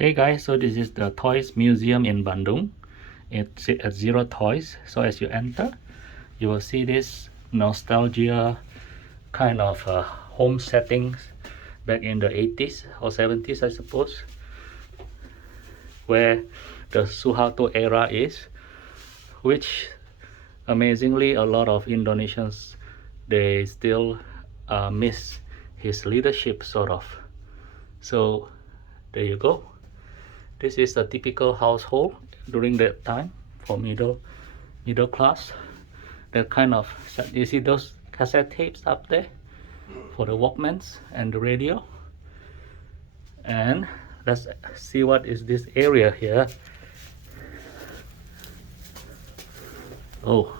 Okay guys, so this is the toys museum in Bandung. It's at Zerotoys. So as you enter, you will see this nostalgia kind of home settings back in the 80s or 70s, I suppose, where the Suharto era is, which amazingly a lot of Indonesians, they still miss his leadership, sort of. So there you go. This is a typical household during that time for middle class. That kind of, you see those cassette tapes up there for the Walkmans and the radio. And let's see what is this area here. Oh,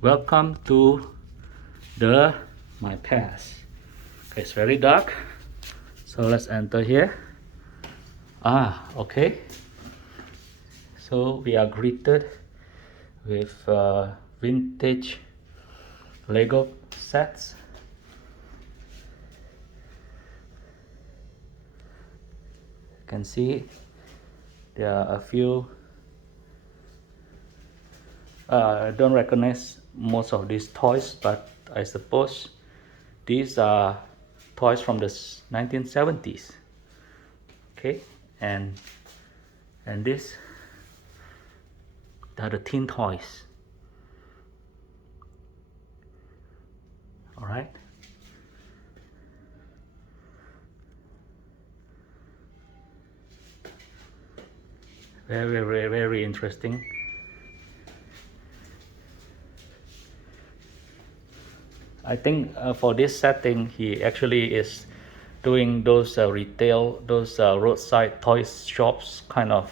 welcome to my past. Okay, it's very dark, so let's enter here. Okay, so we are greeted with vintage Lego sets. You can see there are a few. I don't recognize most of these toys, but I suppose these are toys from the 1970s. Okay, and this are the teen toys. All right. Very interesting. I think for this setting, he actually is doing those retail, those roadside toy shops kind of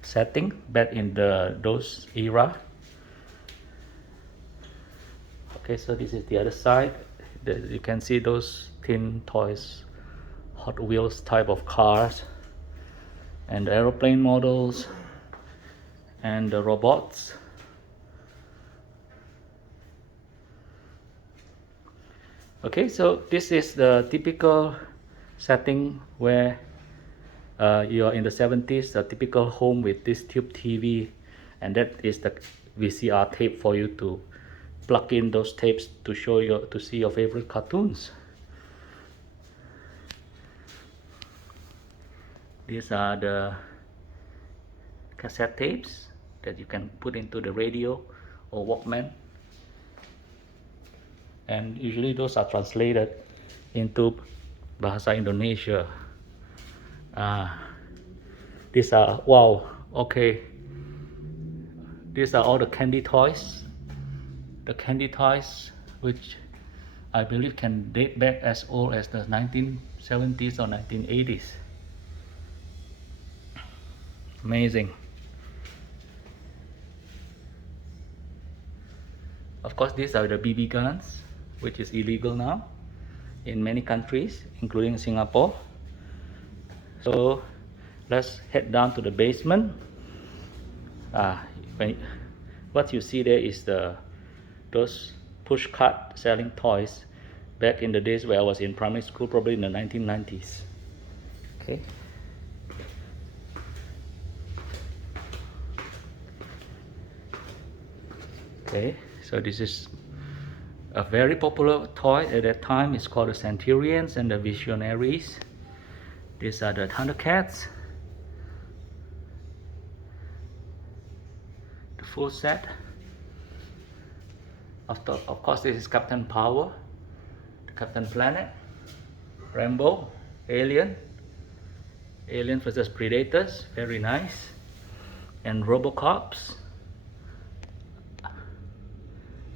setting back in those era. Okay, so this is the other side. You can see those teen toys, Hot Wheels type of cars, and the aeroplane models, and the robots. Okay, so this is the typical setting where you are in the 70s, the typical home with this tube TV, and that is the VCR tape for you to plug in those tapes to see your favorite cartoons. These are the cassette tapes that you can put into the radio or Walkman, and usually those are translated into Bahasa Indonesia. These are, wow, okay, these are all the candy toys. The candy toys, which I believe can date back as old as the 1970s or 1980s. Amazing. Of course, these are the BB guns, which is illegal now in many countries, including Singapore. So let's head down to the basement. What you see there is those push cart selling toys back in the days where I was in primary school, probably in the 1990s. Okay. Okay, so this is a very popular toy at that time. It's called the Centurions and the Visionaries. These are the Thundercats. The full set. Of course, this is Captain Power, the Captain Planet, Rambo, Alien versus Predators, very nice, and Robocops.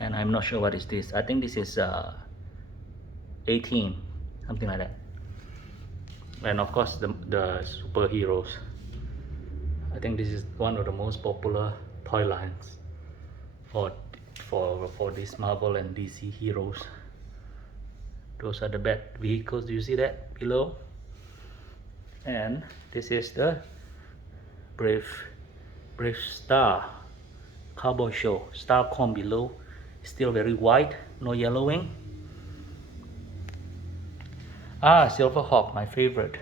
And I'm not sure what is this. I think this is 18, something like that. And of course the superheroes. I think this is one of the most popular toy lines for these Marvel and DC heroes. Those are the bad vehicles. Do you see that below? And this is the Brave Star Cowboy Show. Starcom below, still very white, no yellowing. Silverhawk, my favorite.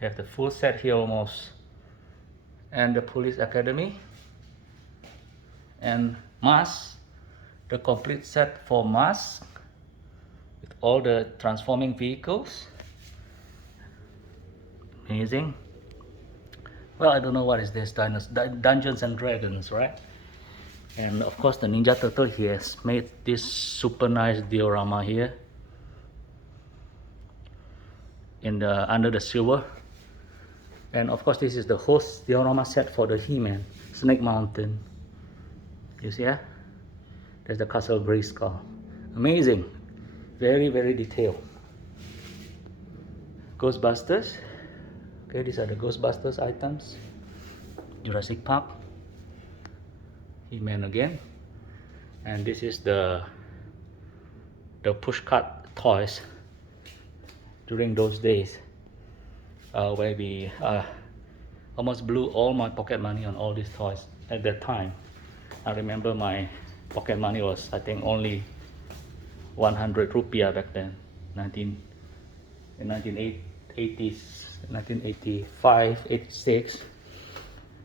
You have the full set here almost. And the police academy. And mask. The complete set for mask. With all the transforming vehicles. Amazing. Well, I don't know what is this, Dungeons and Dragons, right? And of course the Ninja Turtle, he has made this super nice diorama here in the under the silver. And of course this is the host diorama set for the He-Man, Snake Mountain. You see that? There's the Castle Grayskull. Amazing. Very, very detailed. Ghostbusters. Okay, these are the Ghostbusters items. Jurassic Park. He-Man again. And this is the pushcart toys during those days where we almost blew all my pocket money on all these toys at that time. I remember my pocket money was, I think, only 100 rupiah back then, in 1980s, 1985, 86.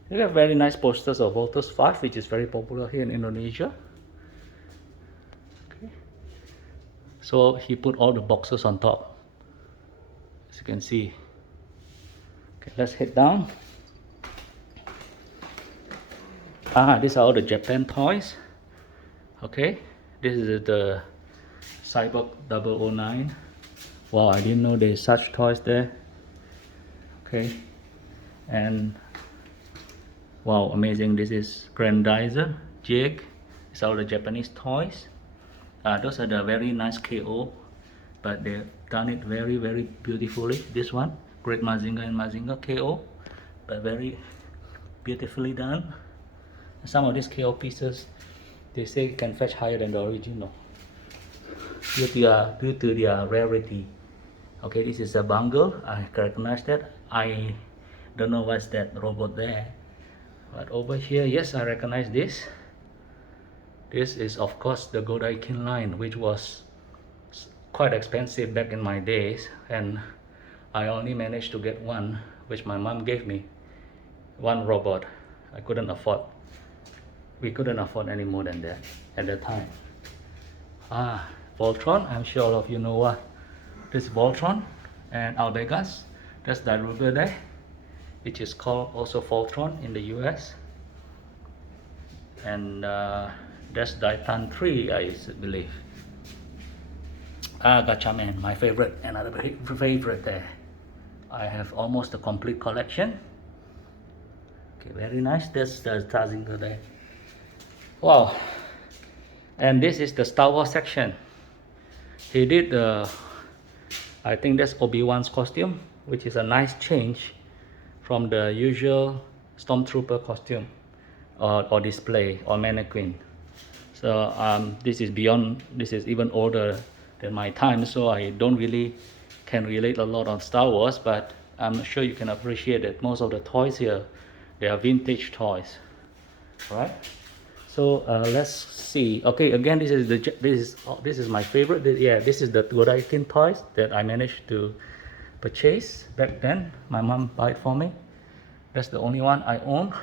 We have very nice posters of Voltus 5, which is very popular here in Indonesia. Okay. So he put all the boxes on top, as you can see. Okay, let's head down. These are all the Japan toys. Okay, this is the Cyborg 009. Wow, I didn't know there's such toys there. Okay, and wow, amazing. This is Grandizer, Jig. It's all the Japanese toys. Those are the very nice KO, but they've done it very, very beautifully. This one, Great Mazinger and Mazinger KO, but very beautifully done. Some of these KO pieces, they say can fetch higher than the original due to their rarity. Okay, this is a bungle. I recognize that. I don't know what's that robot there, but over here, yes, I recognize this. This is of course the Godaikin line, which was quite expensive back in my days, and I only managed to get one, which my mom gave me. One robot. I couldn't afford. We couldn't afford any more than that at that time. Voltron. I'm sure all of you know what this Voltron, and Albegas. That's the Ruger there, which is called also Voltron in the US. And that's Titan 3, I believe. Gatchaman, my favorite, another favorite there. I have almost a complete collection. Okay, very nice. That's the Tazinga there. Wow. And this is the Star Wars section. He did I think that's Obi-Wan's costume, which is a nice change from the usual Stormtrooper costume or display or mannequin. So this is even older than my time, so I don't really can relate a lot on Star Wars, but I'm sure you can appreciate that most of the toys here, they are vintage toys. Right? So let's see. Okay, again, this is my favorite. Yeah, this is the Godaikin toys that I managed to purchase back then. My mom bought it for me. That's the only one I own.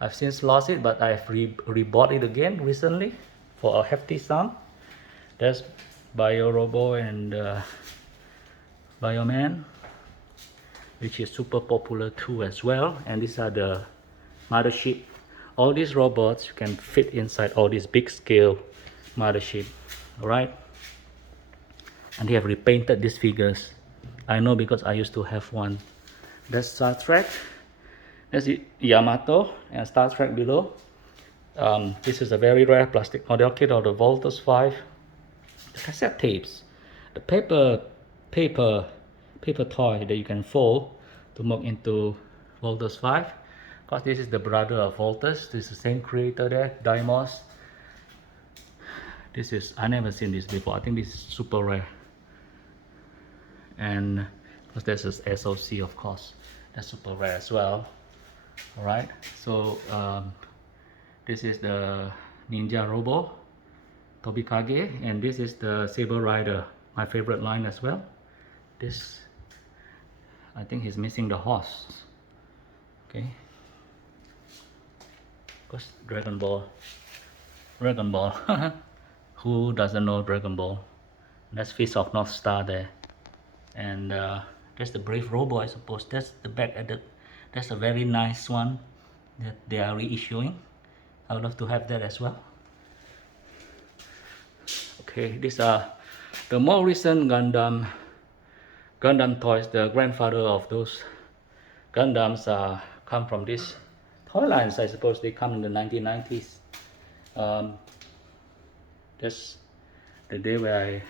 I've since lost it, but I've rebought it again recently for a hefty sum. That's Bio-Robo and Bioman, which is super popular too as well. And these are the mothership. All these robots you can fit inside all these big scale mothership, right? And they have repainted these figures. I know because I used to have one. That's Star Trek. That's Yamato and Star Trek below. This is a very rare plastic model kit of the Voltus 5. The cassette tapes, the paper toy that you can fold to make into Voltus 5. Of course, this is the brother of Voltus. This is the same creator there, Deimos. This is, I never seen this before. I think this is super rare. And because this is SOC, of course, that's super rare as well. All right, so this is the Ninja Robo Tobikage, and this is the Saber Rider, my favorite line as well. This I think he's missing the horse. Okay. Because Dragon Ball. Dragon Ball. Who doesn't know Dragon Ball? That's Fist of North Star there. And that's the Brave Robo, I suppose. That's the back at the. That's a very nice one that they are reissuing. I would love to have that as well. Okay, these are the more recent Gundam toys. The grandfather of those Gundams come from this toy lines. I suppose they come in the 1990s. That's the day where I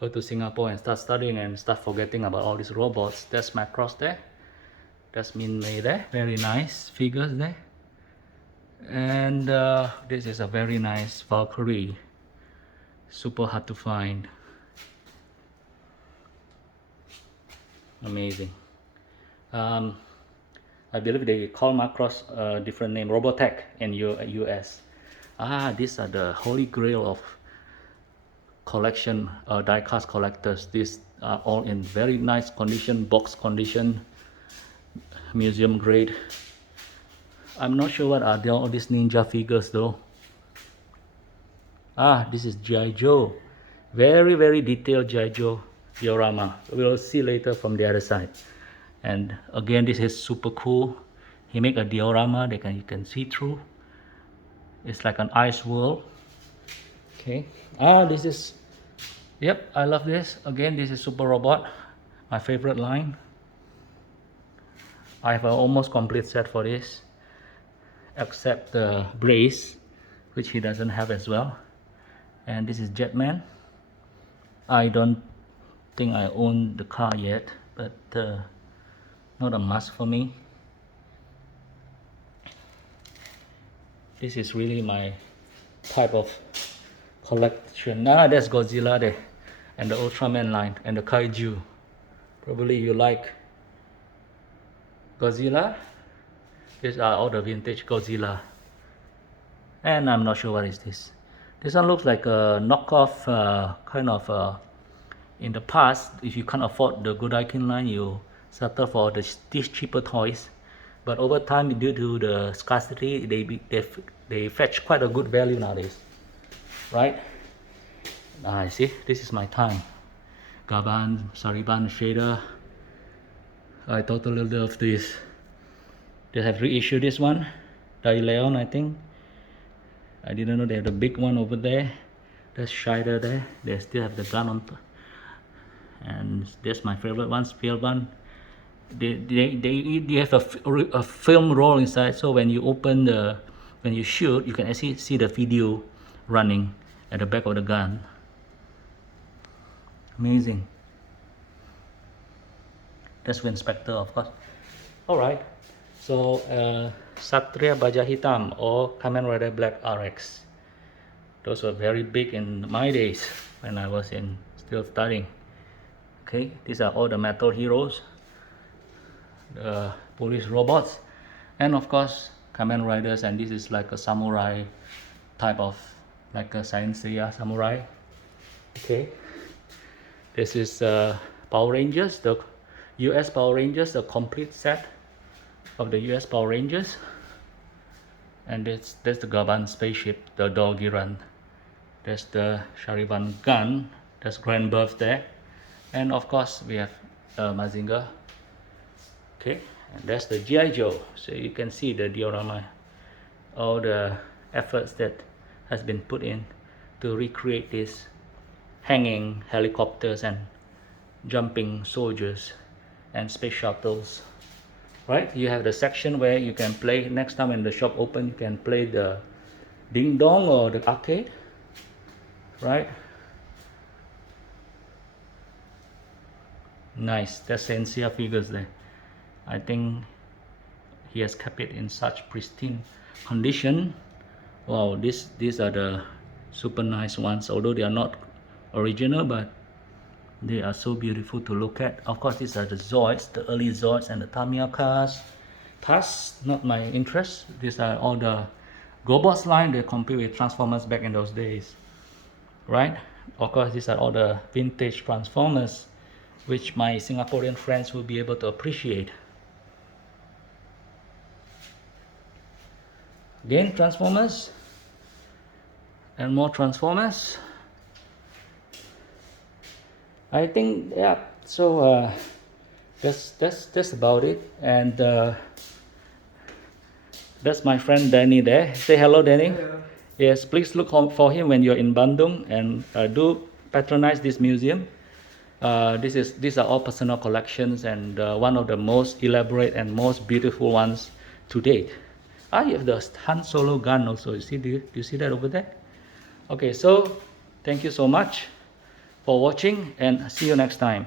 go to Singapore and start studying and start forgetting about all these robots. That's Macross there. That's Min Mei there. Very nice figures there. And this is a very nice Valkyrie. Super hard to find. Amazing. I believe they call Macross a different name, Robotech in US. These are the holy grail of collection, die-cast collectors. These are all in very nice condition, box condition, museum grade. I'm not sure what are all these ninja figures though. This is G.I. Joe. Very, very detailed G.I. Joe diorama. We'll see later from the other side. And again, this is super cool. He make a diorama that you can see through. It's like an ice world. Okay. This is, yep, I love this. Again, this is Super Robot, my favorite line. I have an almost complete set for this, except the brace, which he doesn't have as well. And this is Jetman. I don't think I own the car yet, but not a must for me. This is really my type of collection. There's Godzilla there, and the Ultraman line, and the Kaiju. Probably you like Godzilla. These are all the vintage Godzilla. And I'm not sure what is this. This one looks like a knockoff, kind of. In the past, if you can't afford the Godaikin line, you settle for these cheaper toys. But over time, due to the scarcity, they fetch quite a good value nowadays, right? I see. This is my time. Gaban, Sariban, Shader. I totally love this. They have reissued this one, Dai Leon, I think. I didn't know they have the big one over there. There's Shider there. They still have the gun on. And that's my favorite one, Spielban. They have a film roll inside, so when you when you shoot, you can actually see the video running at the back of the gun. Amazing. That's Win Spectre, of course. Alright, so Satria Baja Hitam or Kamen Rider Black RX. Those were very big in my days when I was still studying. Okay, these are all the metal heroes, the police robots, and of course Kamen Riders. And this is like a samurai type of, like a Saint Seiya samurai. Okay, this is Power Rangers, the US Power Rangers, the complete set of the US Power Rangers. And that's the Gaban spaceship, the Dogiran. That's the Shariban gun. That's Grand Buff there. And of course we have Mazinger. Okay, and that's the G.I. Joe. So you can see the diorama, all the efforts that has been put in to recreate these hanging helicopters and jumping soldiers and space shuttles. Right, you have the section where you can play. Next time when the shop open, you can play the Ding Dong or the arcade. Right, nice. That's Senseiya figures there. I think he has kept it in such pristine condition. Wow, these are the super nice ones, although they are not original, but they are so beautiful to look at. Of course, these are the Zoids, the early Zoids and the Tamiya cars. Tas, not my interest. These are all the GoBots line. They compete with Transformers back in those days, right? Of course, these are all the vintage Transformers. which my Singaporean friends will be able to appreciate. Again, transformers and more transformers. I think, yeah, so that's about it. And that's my friend Danny there. Say hello, Danny. Hello. Yes, please look for him when you're in Bandung, and do patronize this museum. These are all personal collections, and one of the most elaborate and most beautiful ones to date. You have the Han Solo gun also. You see, do you see that over there? Okay, so thank you so much for watching, and see you next time.